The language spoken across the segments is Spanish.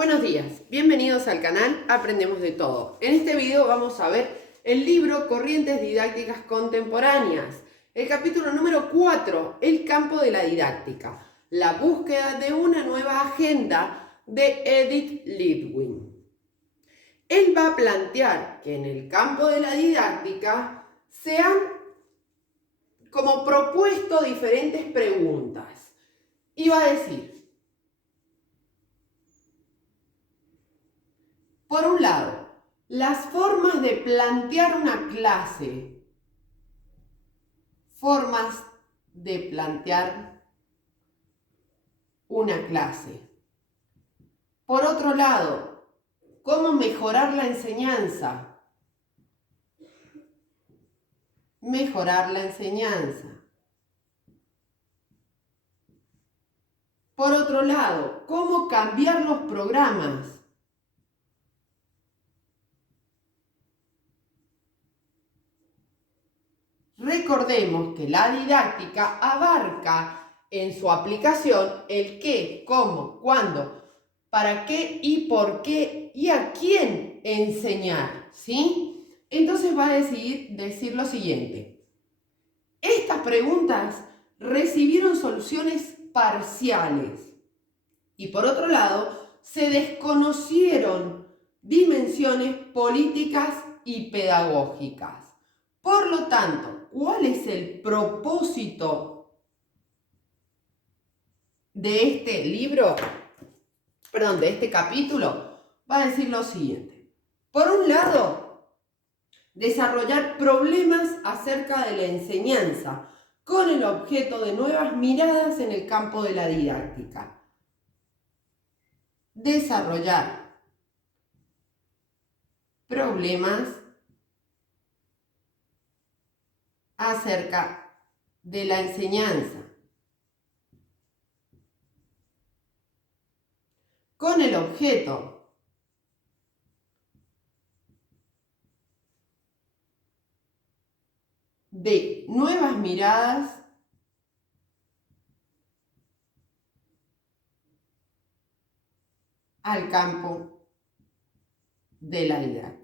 Buenos días, bienvenidos al canal Aprendemos de Todo. En este video vamos a ver el libro Corrientes Didácticas Contemporáneas, el capítulo número 4, el campo de la didáctica, la búsqueda de una nueva agenda de Edith Litwin. Él va a plantear que en el campo de la didáctica se han como propuesto diferentes preguntas y va a decir: por un lado, las formas de plantear una clase. Formas de plantear una clase. Por otro lado, cómo mejorar la enseñanza. Mejorar la enseñanza. Por otro lado, cómo cambiar los programas. Recordemos que la didáctica abarca en su aplicación el qué, cómo, cuándo, para qué y por qué y a quién enseñar, ¿sí? Entonces va a decir lo siguiente: estas preguntas recibieron soluciones parciales y por otro lado se desconocieron dimensiones políticas y pedagógicas. Por lo tanto, ¿cuál es el propósito de este libro? De este capítulo. Va a decir lo siguiente: por un lado, desarrollar problemas acerca de la enseñanza con el objeto de nuevas miradas en el campo de la didáctica. Desarrollar problemas acerca de la enseñanza con el objeto de nuevas miradas al campo de la didáctica.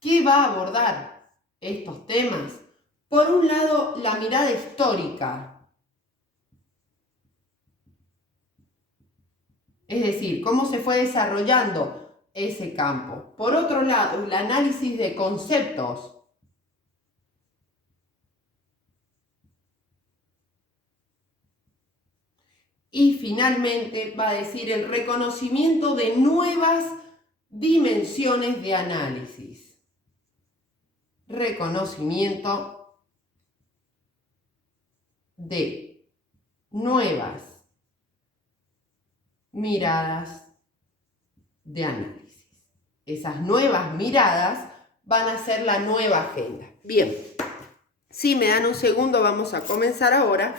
¿Qué va a abordar estos temas? Por un lado, la mirada histórica, es decir, cómo se fue desarrollando ese campo. Por otro lado, el análisis de conceptos. Y finalmente va a decir el reconocimiento de nuevas dimensiones de análisis. Reconocimiento de nuevas miradas de análisis. Esas nuevas miradas van a ser la nueva agenda. Bien, si me dan un segundo, vamos a comenzar ahora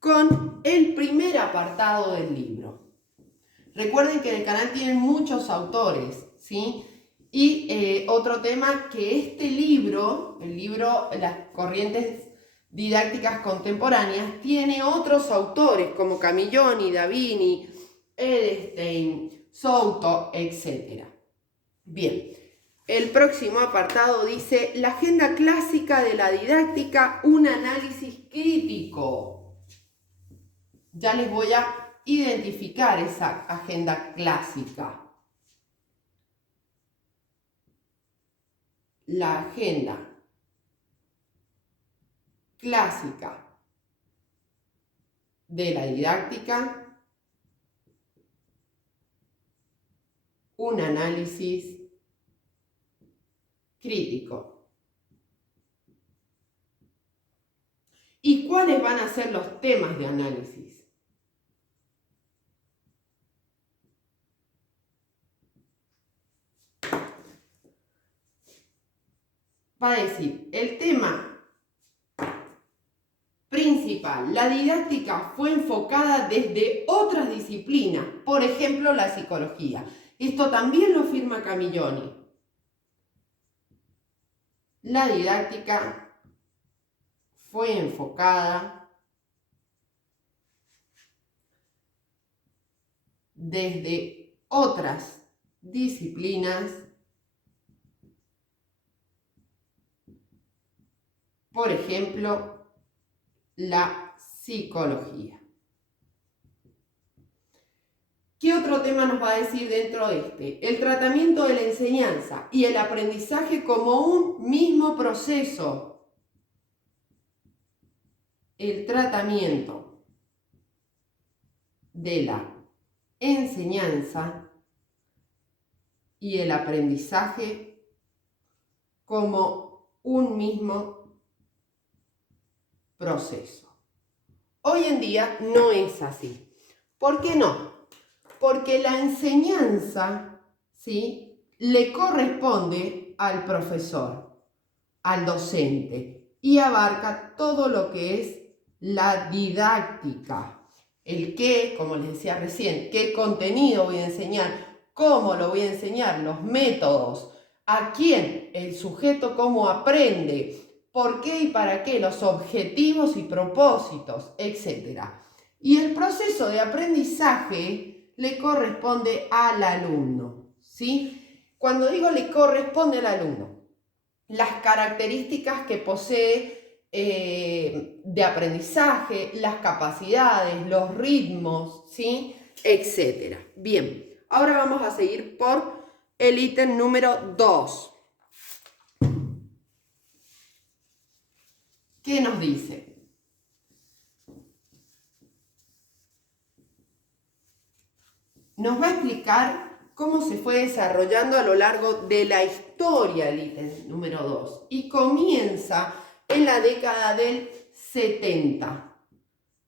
con el primer apartado del libro. Recuerden que en el canal tienen muchos autores, ¿sí? Y otro tema, que este libro, el libro Las Corrientes Didácticas Contemporáneas, tiene otros autores como Camilloni, Davini, Edelstein, Souto, etc. Bien, el próximo apartado dice: la agenda clásica de la didáctica, un análisis crítico. Ya les voy a identificar esa agenda clásica. La agenda clásica de la didáctica, un análisis crítico. ¿Y cuáles van a ser los temas de análisis? Va a decir, el tema principal: la didáctica fue enfocada desde otras disciplinas, por ejemplo, la psicología. Esto también lo afirma Camilloni. La didáctica fue enfocada desde otras disciplinas, por ejemplo, la psicología. ¿Qué otro tema nos va a decir dentro de este? El tratamiento de la enseñanza y el aprendizaje como un mismo proceso. El tratamiento de la enseñanza y el aprendizaje como un mismo proceso. Hoy en día no es así. ¿Por qué no? Porque la enseñanza, ¿sí?, le corresponde al profesor, al docente, y abarca todo lo que es la didáctica. El qué, como les decía recién, qué contenido voy a enseñar, cómo lo voy a enseñar, los métodos, a quién, el sujeto cómo aprende, por qué y para qué, los objetivos y propósitos, etc. Y el proceso de aprendizaje le corresponde al alumno, ¿sí? Cuando digo le corresponde al alumno, las características que posee de aprendizaje, las capacidades, los ritmos, ¿sí?, etcétera. Bien, ahora vamos a seguir por el ítem número 2. ¿Qué nos dice? Nos va a explicar cómo se fue desarrollando a lo largo de la historia el ítem número 2 y comienza en la década del 70,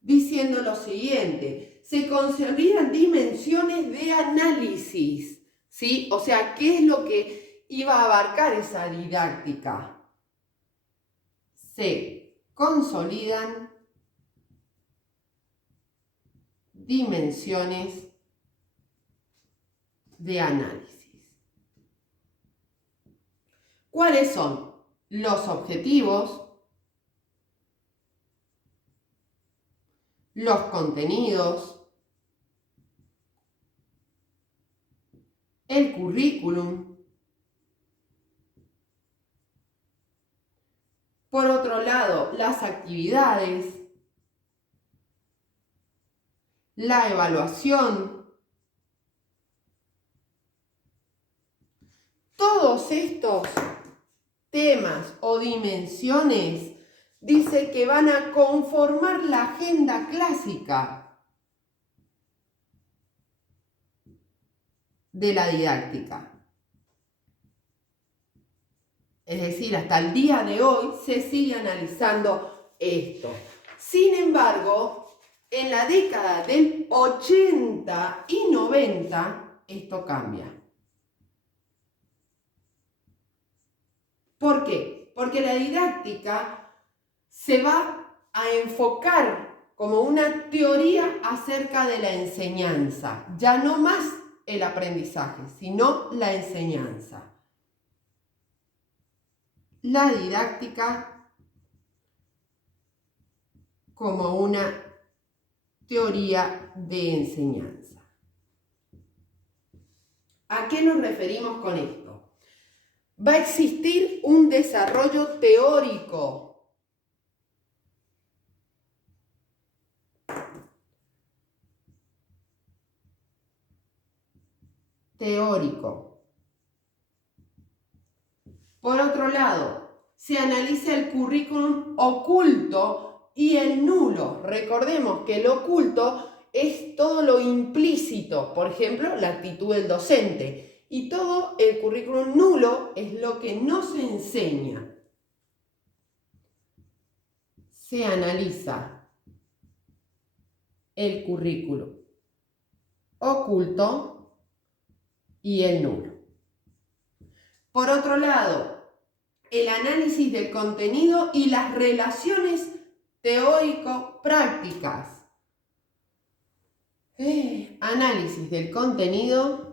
diciendo lo siguiente: se consolidan dimensiones de análisis, ¿sí? O sea, ¿qué es lo que iba a abarcar esa didáctica? Se consolidan dimensiones de análisis. ¿Cuáles son? Los objetivos, los contenidos, el currículum. Por otro lado, las actividades, la evaluación. Todos estos temas o dimensiones dice que van a conformar la agenda clásica de la didáctica. Es decir, hasta el día de hoy se sigue analizando esto. Sin embargo, en la década del 80 y 90, esto cambia. ¿Por qué? Porque la didáctica se va a enfocar como una teoría acerca de la enseñanza. Ya no más el aprendizaje, sino la enseñanza. La didáctica como una teoría de enseñanza. ¿A qué nos referimos con esto? Va a existir un desarrollo teórico. Por otro lado, se analiza el currículum oculto y el nulo. Recordemos que el oculto es todo lo implícito, por ejemplo, la actitud del docente. Y todo el currículum nulo es lo que no se enseña. Se analiza el currículum oculto y el nulo. Por otro lado, el análisis del contenido y las relaciones teórico-prácticas. Análisis del contenido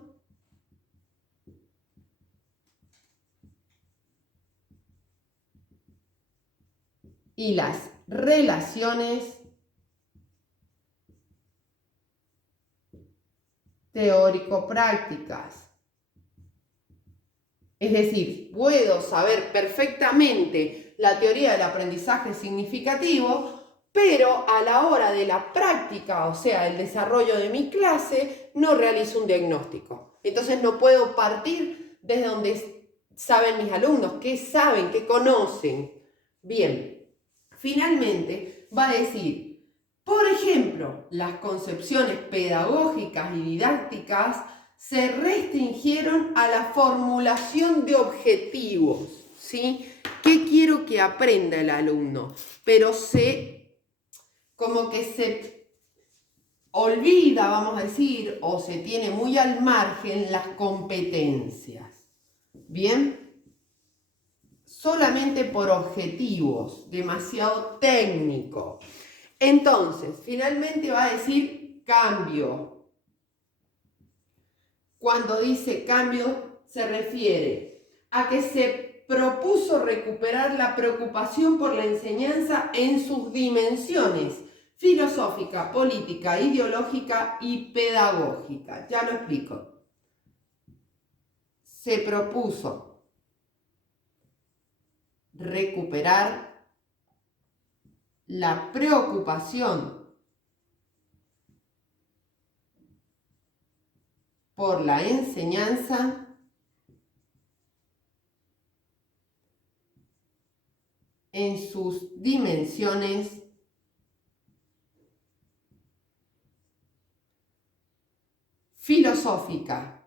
y las relaciones teórico-prácticas. Es decir, puedo saber perfectamente la teoría del aprendizaje significativo, pero a la hora de la práctica, o sea, el desarrollo de mi clase, no realizo un diagnóstico. Entonces no puedo partir desde donde saben mis alumnos, qué saben, qué conocen. Bien, finalmente va a decir, por ejemplo, las concepciones pedagógicas y didácticas se restringieron a la formulación de objetivos, ¿sí? ¿Qué quiero que aprenda el alumno? Pero como que se olvida, vamos a decir, o se tiene muy al margen las competencias. ¿Bien? Solamente por objetivos, demasiado técnico. Entonces, finalmente va a decir cambio. Cuando dice cambio, se refiere a que se propuso recuperar la preocupación por la enseñanza en sus dimensiones filosófica, política, ideológica y pedagógica. Ya lo explico. Se propuso recuperar la preocupación por la enseñanza en sus dimensiones filosófica,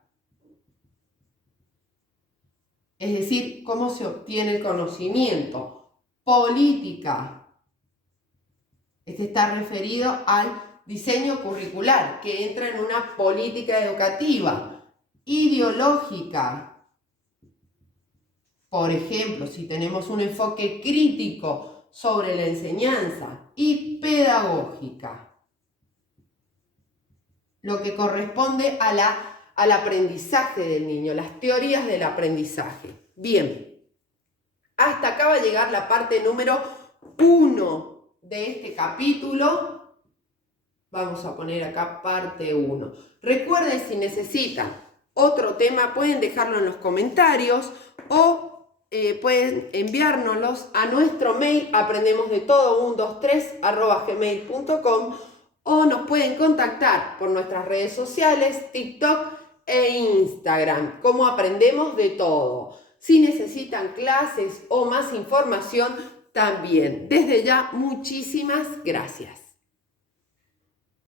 es decir, cómo se obtiene el conocimiento, política, este está referido al diseño curricular, que entra en una política educativa, ideológica. Por ejemplo, si tenemos un enfoque crítico sobre la enseñanza, y pedagógica, lo que corresponde al aprendizaje del niño, las teorías del aprendizaje. Bien, hasta acá va a llegar la parte número 1 de este capítulo. Vamos a poner acá parte 1. Recuerden, si necesitan otro tema, pueden dejarlo en los comentarios o pueden enviárnoslos a nuestro mail aprendemosdetodo123@gmail.com o nos pueden contactar por nuestras redes sociales, TikTok e Instagram, como Aprendemos de Todo. Si necesitan clases o más información, también. Desde ya, muchísimas gracias.